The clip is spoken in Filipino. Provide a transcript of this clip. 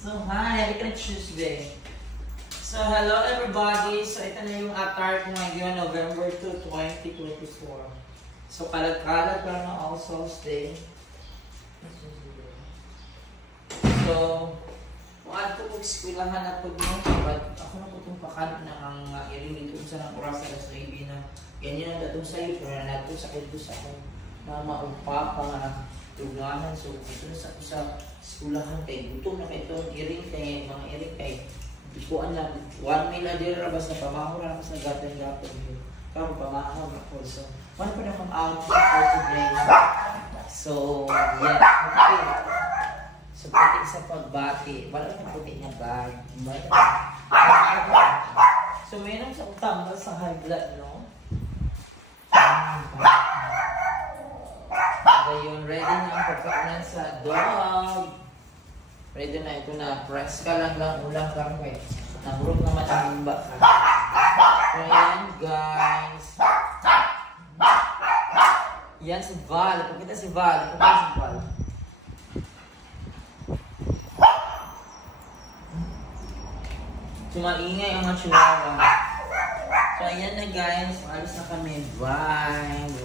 So, hi! Halika na Tuesday. So, hello everybody! So, ito na yung attire ko ngayon, November 2, 2024. So, kalat-kalat lang ng All Souls Day. So, kung ato ko eskwelahan na po mo, ako na po itong pakan na ang iring dito sa ng oras sa SIB na ganyan ang datong sa'yo, pero na nato sakit ko sa akong mama o papa nga tuganan. So, ito na sa skulahan kay gutom na kay ito iring kay mga iring kay ikuan lang 1 meal a day rabas na pamahor na sa gatang-gatang yun karon pamahor ako. So wala pa na akong outfit for today. So yeah, so puti sa pagbati wala na puti nga bag. So mayroon sa utang sa high blood, no? Ngayon, ready na ang pagkaunan sa dog. Ready na ito na. Press ka lang ulang ka mo eh. Nahurog naman ang bumba ka. So yan guys. Yan si Val. Pakita si Val. Sumaingay ang mga chihuahua. So ayan na guys. Alis na kami. Bye.